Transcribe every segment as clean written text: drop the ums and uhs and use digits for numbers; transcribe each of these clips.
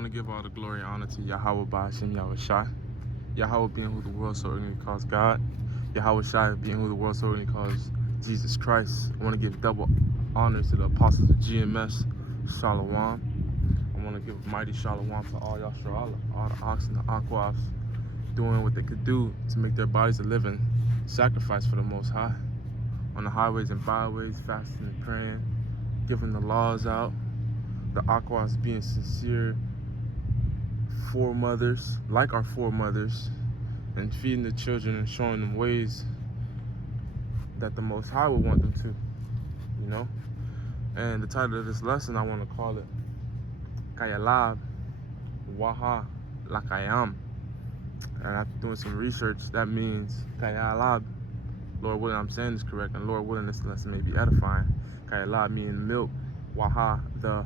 want to give all the glory and honor to Yahweh Ba'ashem Yahweh Shai. Yahweh being who the world so urgently calls God. Yahweh Shai being who the world so urgently calls Jesus Christ. I want to give double honor to the apostles of GMS, Shalom. I want to give mighty Shalom to all Yasharallah, all the ox and the aquas, doing what they could do to make their bodies a living sacrifice for the Most High. On the highways and byways, fasting and praying, giving the laws out. The aquas being sincere foremothers, like our foremothers, and feeding the children and showing them ways that the Most High would want them to, you know? And the title of this lesson, I want to call it Chaalab Wa Ha Lachaam. And after doing some research, that means Chaalab, Lord willing, I'm saying this correct, and Lord willing, this lesson may be edifying. Chaalab meaning milk, Waha, the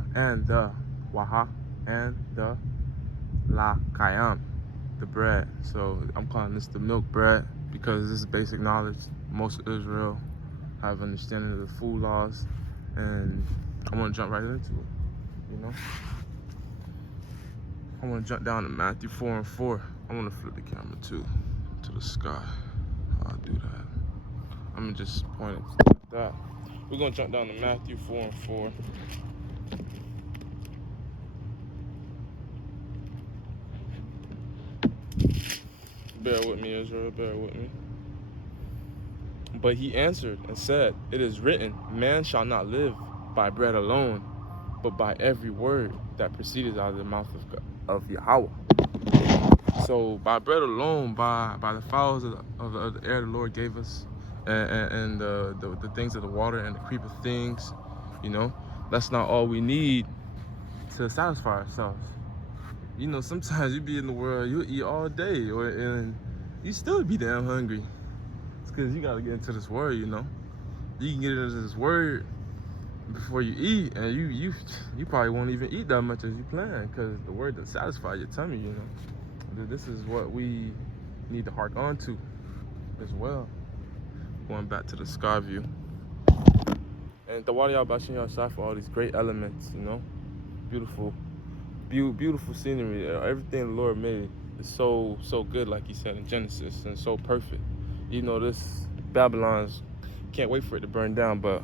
Waha, and the Lachaam, the bread. So I'm calling this the milk bread because this is basic knowledge. Most of Israel have understanding of the food laws, and I want to jump right into it, you know? I want to jump down to Matthew 4:4. I want to flip the camera too, to the sky. I'll do that. I'm going to just point it like that. We're going to jump down to Matthew 4:4. Bear with me, Israel, bear with me. But he answered and said, "It is written, man shall not live by bread alone, but by every word that proceeded out of the mouth of Yahweh." So by bread alone, by the fowls of the air the Lord gave us, and the things of the water and the creeper things, you know, that's not all we need to satisfy ourselves. You know, sometimes you be in the world, you eat all day, and you still be damn hungry. It's because you got to get into this word, you know. You can get into this word before you eat, and you probably won't even eat that much as you plan, because the word doesn't satisfy your tummy, you know. This is what we need to hark on to as well. Going back to the sky view. And the water y'all bashing outside for all these great elements, you know. Beautiful scenery. Everything the Lord made is so good, like he said in Genesis, and so perfect. You know, this Babylon's can't wait for it to burn down, but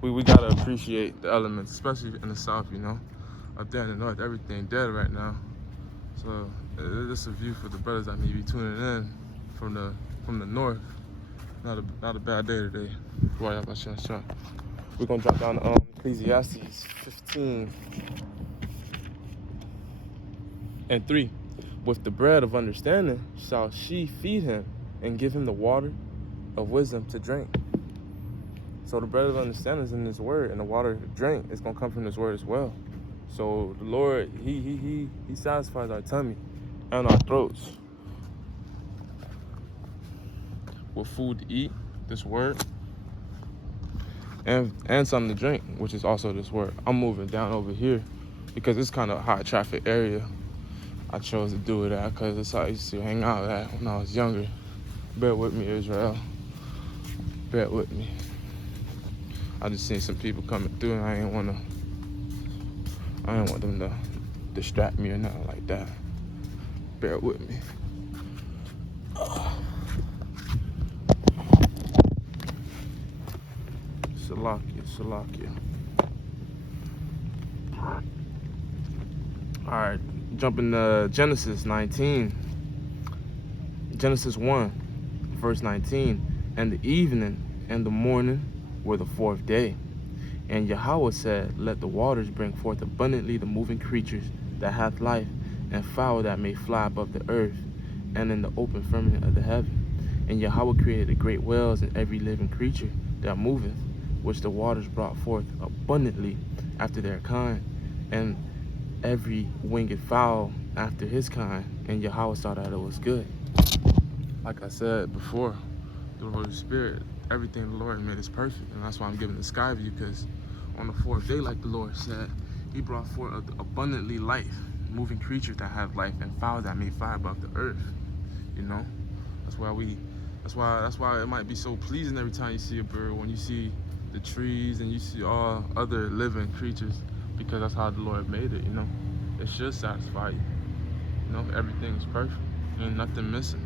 we gotta appreciate the elements, especially in the south, you know. Up there in the north, everything dead right now. So this is a view for the brothers that may be tuning in from the north. Not a bad day today. We're gonna drop down to Ecclesiastes 15:3. With the bread of understanding shall she feed him, and give him the water of wisdom to drink. So the bread of understanding is in this word, and the water to drink is gonna come from this word as well. So the Lord, he satisfies our tummy and our throats with food to eat, this word, and something to drink, which is also this word. I'm moving down over here because it's kind of a high traffic area. I chose to do it at because it's how I used to hang out at when I was younger. Bear with me, Israel. Bear with me. I just seen some people coming through, and I didn't want them to distract me or nothing like that. Bear with me. Salakia. All right, jumping to Genesis 19. Genesis 1, verse 19. And the evening and the morning were the fourth day. And Yahweh said, let the waters bring forth abundantly the moving creatures that hath life, and fowl that may fly above the earth, and in the open firmament of the heaven. And Yahweh created the great whales and every living creature that moveth, which the waters brought forth abundantly after their kind, and every winged fowl after his kind. And Yahweh saw that it was good. Like I said before, the Holy Spirit, everything the Lord made is perfect, and that's why I'm giving the sky view, because on the fourth day, like the Lord said, he brought forth abundantly life, moving creatures that have life, and fowl that may fly above the earth. You know, that's why it might be so pleasing every time you see a bird, when you see the trees and you see all other living creatures, because that's how the Lord made it, you know. it should satisfy you. You know, everything is perfect. Ain't nothing missing.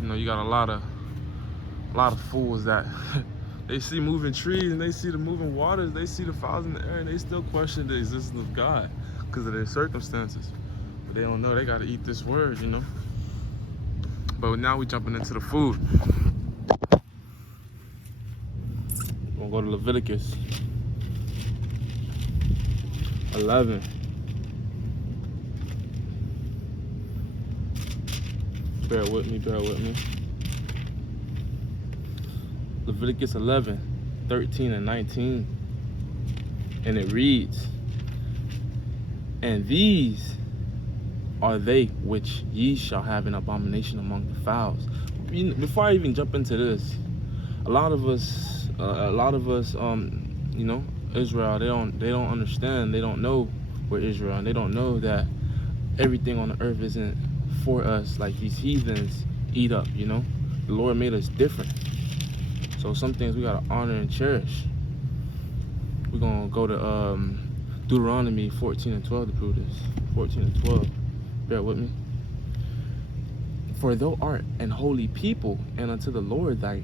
You know, you got a lot of fools that they see moving trees and they see the moving waters, they see the fowls in the air, and they still question the existence of God because of their circumstances. But they don't know they gotta eat this word, you know. But now we jumping into the food. We're gonna go to Leviticus 11. Bear with me. Leviticus 11, 13 and 19. And it reads, and these are they which ye shall have an abomination among the fowls. Before I even jump into this, a lot of us, you know, Israel, they don't understand. They don't know we're Israel, and they don't know that everything on the earth isn't for us like these heathens eat up. You know, the Lord made us different, so some things we gotta honor and cherish. We're gonna go to Deuteronomy 14 and 12 to prove this. 14 and 12. Bear with me. For thou art an holy people, and unto the Lord thy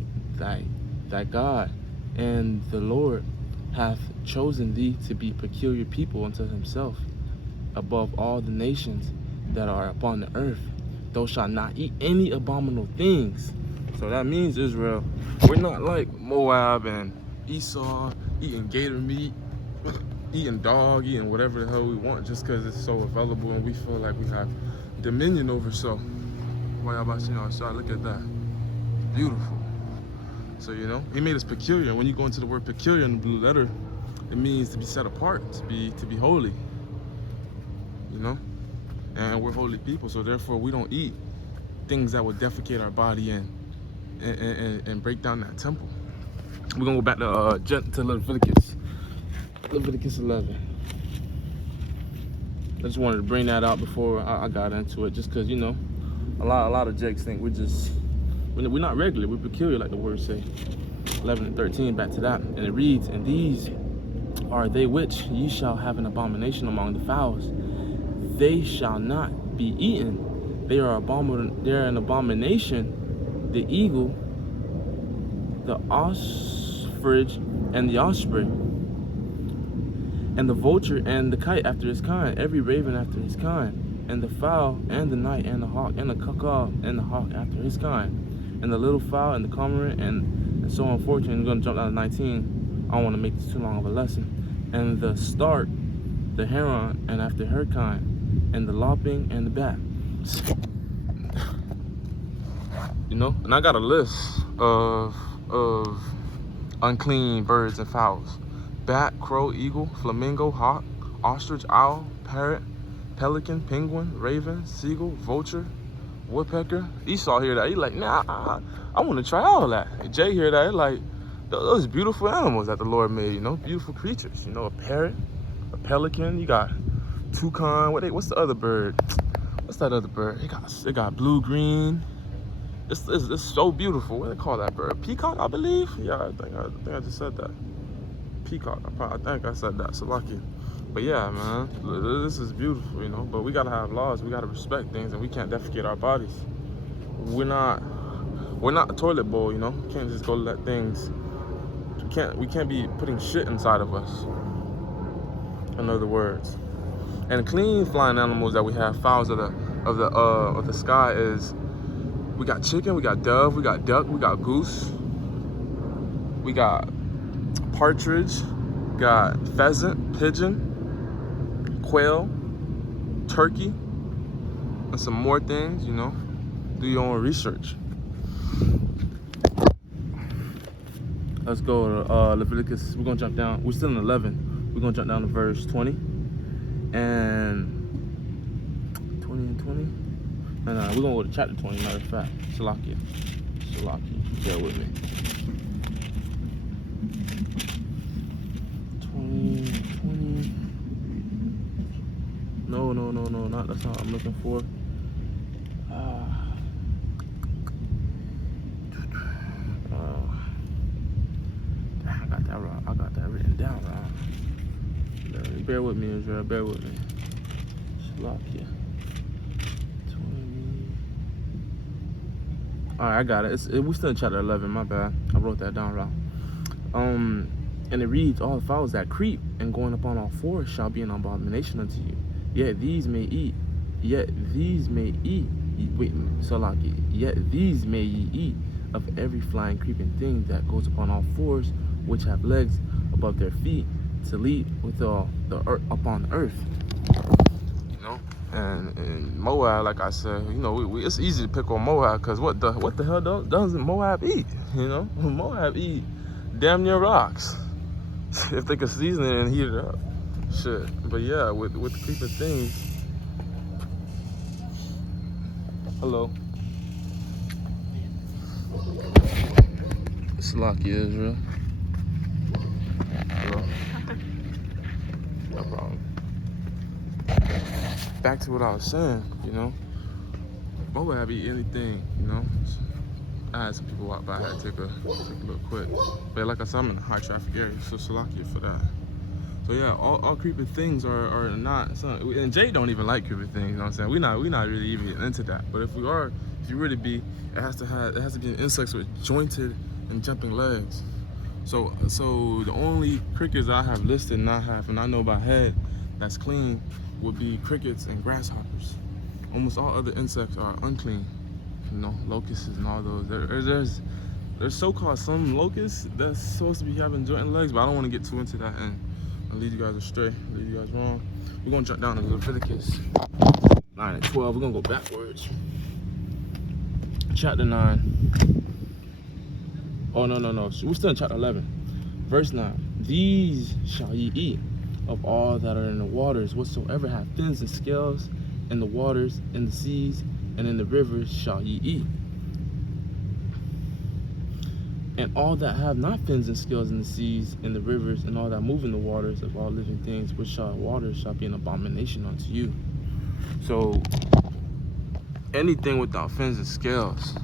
God, and the Lord hath chosen thee to be peculiar people unto himself, above all the nations that are upon the earth. Thou shalt not eat any abominable things. So that means, Israel, we're not like Moab and Esau, eating gator meat, eating dog, eating whatever the hell we want just because it's so available and we feel like we have dominion over. So, look at that. Beautiful. So, you know, he made us peculiar. When you go into the word peculiar in the blue letter, it means to be set apart, to be holy. You know? And we're holy people, so therefore we don't eat things that would defecate our body and break down that temple. We're gonna go back to Leviticus 11. I just wanted to bring that out before I got into it, just because, you know, a lot of jakes think we're not regular, we're peculiar, like the words say. 11 and 13, back to that, and it reads, and these are they which ye shall have an abomination among the fowls. They shall not be eaten. They are an abomination. The eagle, the ostrich, and the osprey, and the vulture, and the kite after his kind, every raven after his kind, and the fowl, and the knight, and the hawk, and the cuckoo, and the hawk after his kind, and the little fowl, and the cormorant, and so on forth. I'm going to jump down to 19. I don't want to make this too long of a lesson. And the stark, the heron, and after her kind, and the lopping, and the bat. You know, and I got a list of unclean birds and fowls: bat, crow, eagle, flamingo, hawk, ostrich, owl, parrot, pelican, penguin, raven, seagull, vulture, woodpecker. Esau hear that, he like, nah, I want to try all of that. Jay hear that, he like, those beautiful animals that the Lord made, you know, beautiful creatures. You know, a parrot, a pelican, you got toucan. What's the other bird? What's that other bird? It got blue, green. It's so beautiful. What do they call that bird? Peacock, I believe. Yeah, I think I just said that. Peacock. I think I said that. So lucky. But yeah, man, this is beautiful, you know. But we gotta have laws. We gotta respect things, and we can't defecate our bodies. We're not a toilet bowl, you know. We can't just go let things. We can't be putting shit inside of us. In other words. And clean flying animals that we have, fowls of the sky, is we got chicken, we got dove, we got duck, we got goose, we got partridge, got pheasant, pigeon, quail, turkey, and some more things, you know. Do your own research. Let's go to Leviticus. We're gonna jump down. We're still in 11. We're gonna jump down to verse 20 and 20 and 20. And we're gonna go to chapter 20. Matter of fact, Salakia. Bear with me. 20. No, not that's not what I'm looking for. I got that written down wrong. Bear with me, Israel. Bear with me. Lock here. 20. All right, I got it. We still in chapter 11. My bad. I wrote that down wrong. And it reads, all the fowls that creep and going upon all fours shall be an abomination unto you. Yet these may eat. Yet these may eat. Wait, Salaki. Yet these may ye eat of every flying, creeping thing that goes upon all fours, which have legs above their feet, to leap with all the earth upon the earth. You know, and Moab, like I said, you know, it's easy to pick on Moab because what the hell doesn't Moab eat? You know, Moab eat damn near rocks if they could season it and heat it up. Shit, but yeah, with the creeping things. Hello. Salaki, Israel. Hello. No problem. Back to what I was saying, you know. Moab eat anything, you know. I had some people walk by. I had to take a look quick. But like I said, I'm in a high traffic area, so Salakia for that. So yeah, all creeping things are not. And Jay don't even like creeping things. You know what I'm saying? We're not really even into that. But if you really be, it has to be an insect with jointed and jumping legs. So the only crickets I have listed and I know by head that's clean would be crickets and grasshoppers. Almost all other insects are unclean. You know, locusts and all those. There's so-called some locusts that's supposed to be having jointed legs, but I don't want to get too into that and lead you guys astray, lead you guys wrong. We're gonna jump down to Leviticus 9 and 12. We're gonna go backwards. Chapter 9. Oh, no. We're still in chapter 11. Verse 9. These shall ye eat of all that are in the waters, whatsoever have fins and scales in the waters, in the seas, and in the rivers shall ye eat. And all that have not fins and scales in the seas, in the rivers, and all that move in the waters of all living things, which waters shall be an abomination unto you. So, anything without fins and scales,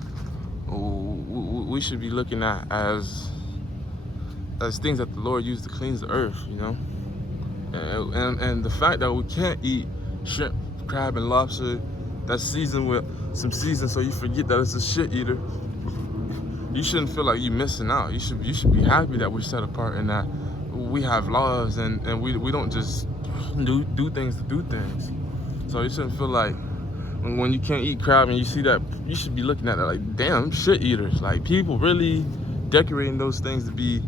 we should be looking at as things that the Lord used to cleanse the earth, you know. And the fact that we can't eat shrimp, crab, and lobster that's seasoned with some season, so you forget that it's a shit eater. You shouldn't feel like you're missing out. You should be happy that we're set apart and that we have laws and we don't just do things to do things. So you shouldn't feel like when you can't eat crab and you see that, you should be looking at that like, damn, shit eaters. Like, people really decorating those things to be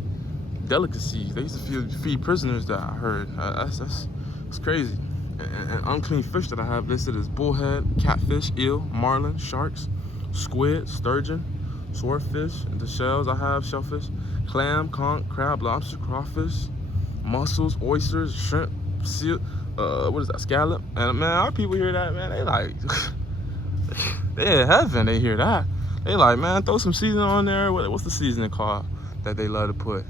delicacies. They used to feed prisoners, that I heard. That's crazy. And unclean fish that I have listed is bullhead, catfish, eel, marlin, sharks, squid, sturgeon, swordfish, and the shells I have, shellfish, clam, conch, crab, lobster, crawfish, mussels, oysters, shrimp, seal, what is that, scallop? And man, our people hear that, man, they like, they in heaven, they hear that. They like, man, throw some seasoning on there. What's the seasoning called that they love to put?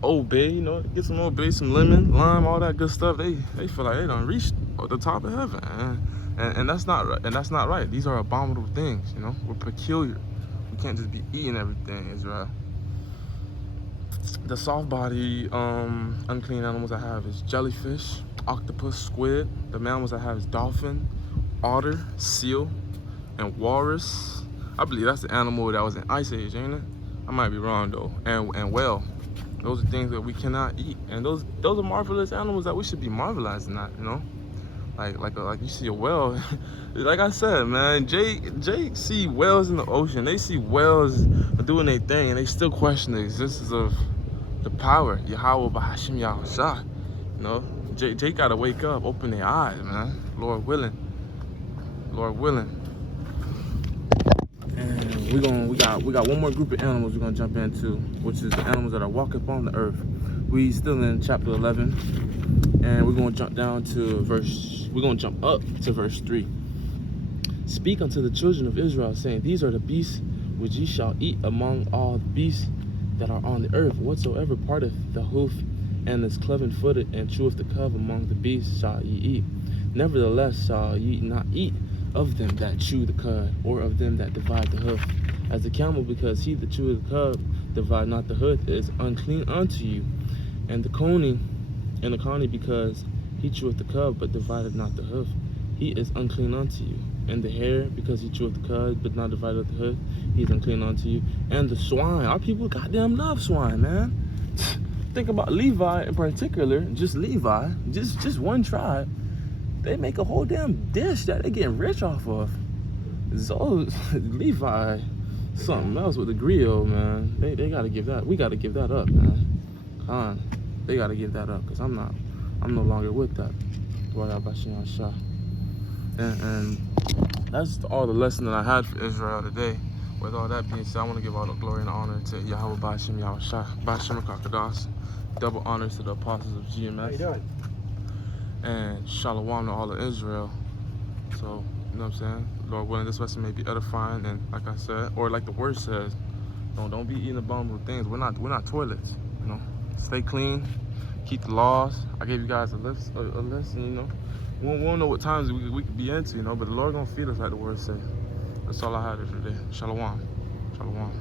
Old Bay, you know, get some Old Bay, some lemon, lime, all that good stuff. They feel like they done reached the top of heaven, and that's not right. And that's not right. These are abominable things, you know. We're peculiar. We can't just be eating everything, Israel. The soft body unclean animals I have is jellyfish, octopus, squid. The mammals I have is dolphin, otter, seal, and walrus. I believe that's the animal that was in Ice Age, ain't it? I might be wrong though. And whale. Those are things that we cannot eat, and those are marvelous animals that we should be marvelizing at, you know. Like you see a whale, like I said, man. Jake see whales in the ocean. They see whales doing their thing, and they still question the existence of the power Yahweh Bahashim Yahushua. You know, Jake gotta wake up, open their eyes, man. Lord willing. And we got one more group of animals we're gonna jump into, which is the animals that are walking upon the earth. We still in chapter 11, and we're gonna jump up to verse 3. Speak unto the children of Israel, saying, these are the beasts which ye shall eat among all the beasts that are on the earth. Whatsoever parteth the hoof and is cloven-footed and cheweth the cud among the beasts shall ye eat. Nevertheless shall ye not eat of them that chew the cud, or of them that divide the hoof. As the camel, because he that cheweth the cud divide not the hoof, is unclean unto you. And the coney, because he cheweth the cud, but divided not the hoof, he is unclean unto you. And the hare, because he cheweth the cud, but not divided the hood, he's unclean unto you. And the swine, our people goddamn love swine, man. Think about Levi in particular, just Levi, just one tribe. They make a whole damn dish that they getting rich off of. So Levi, something else with the griot, man. They gotta give that. We gotta give that up, man. They gotta give that up, cause I'm no longer with that. And that's all the lesson that I had for Israel today. With all that being said, I want to give all the glory and honor to Yahweh Ba'ashem Yahushua, Ba'ashem Kakadas. Double honors to the apostles of GMS. How you doing? And Shalom to all of Israel. So, you know what I'm saying? Lord willing, this lesson may be edifying, and like I said, or like the word says, don't be eating abominable things. We're not toilets, you know. Stay clean, keep the laws. I gave you guys a list, and you know, we won't know what times we could be into, you know, but the Lord gonna feed us like the word says. That's all I had today. Shalom. Shalom.